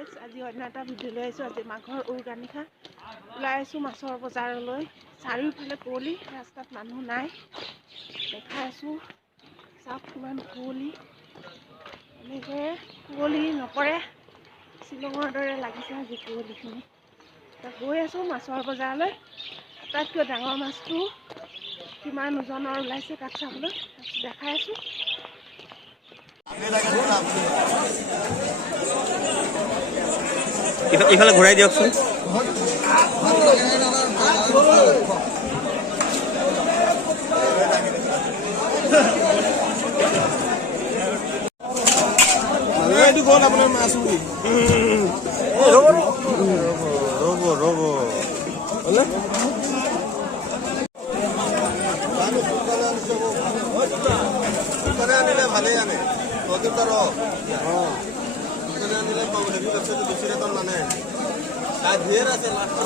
Guys আজি অন্য এটা ভিডিঅ' লৈ আহিছোঁ। আজি মাঘৰ উৰুকা নিশা ওলাই আহিছোঁ মাছৰ বজাৰলৈ। চাৰিওফালে কুঁৱলী, ৰাস্তাত মানুহ নাই। দেখাই আছোঁ চাওক কিমান কুঁৱলী। এনেকৈ কুঁৱলী নপৰে, শ্বিলঙৰ দৰে লাগিছে আজি কুঁৱলীখিনি। গৈ আছোঁ মাছৰ বজাৰলৈ। আটাইতকৈ ডাঙৰ মাছটো কিমান ওজনৰ ওলাইছে তাক চাবলৈ দেখাই আছোঁ। ইফালে ঘূৰাই দিয়কচোন। এইটো গ'ল আপোনাৰ মাছ ৰ'ব ৰ'ব আনিলে ভালেই আনে আনিলে বেছি ৰেটত নানে ধেৰ আছে লাষ্ট